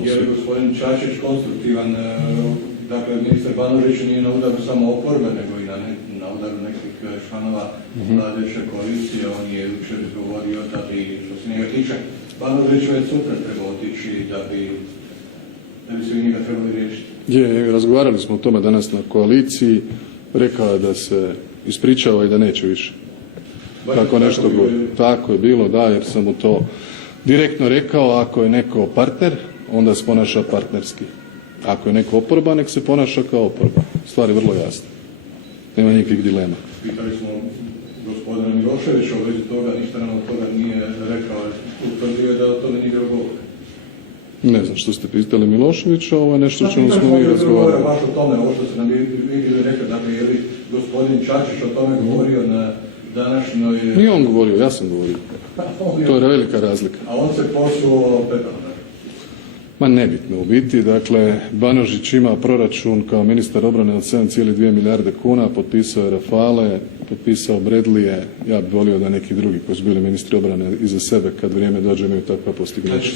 tom Je li svijetu. gospodin Čačić konstruktivan? Dakle, ministar Banožić nije na udaru samo oporbe, nego i na udaru nekih članova vladajuće koalicije. On je jučer govorio da bi, što se njega tiče, Banožić već sutra treba otići da bi se i njega trebali riješiti. Razgovarali smo o tome danas na koaliciji, rekao je da se ispričava i da neće više. Tako nešto govori. Tako je bilo, da, jer sam mu to direktno rekao, ako je neko partner, onda se ponaša partnerski. Ako je neko oporba, nek se ponaša kao oporba. Stvar je vrlo jasna. Nema nikakvih dilema. Pitali smo gospodina Miloševića u vezi toga, ništa nam od toga nije rekao, utvrdio je da o tome nije bilo govora. Ne znam što ste pitali Miloševića, ovo je nešto o čemu smo mi razgovarali. Baš o tome, ovo što ste nam vidjeli rekli, dakle, je li gospodin Čačić o tome govorio na današnjoj... Nije on govorio, ja sam govorio. To je velika razlika. A on se posuo pepelom. Ma nebitno u biti, dakle, Banožić ima proračun kao ministar obrane od 7,2 milijarde kuna, potpisao je Rafale, potpisao Bradleyje, ja bih volio da neki drugi koji su bili ministri obrane iza sebe kad vrijeme dođe imaju takva postignuća.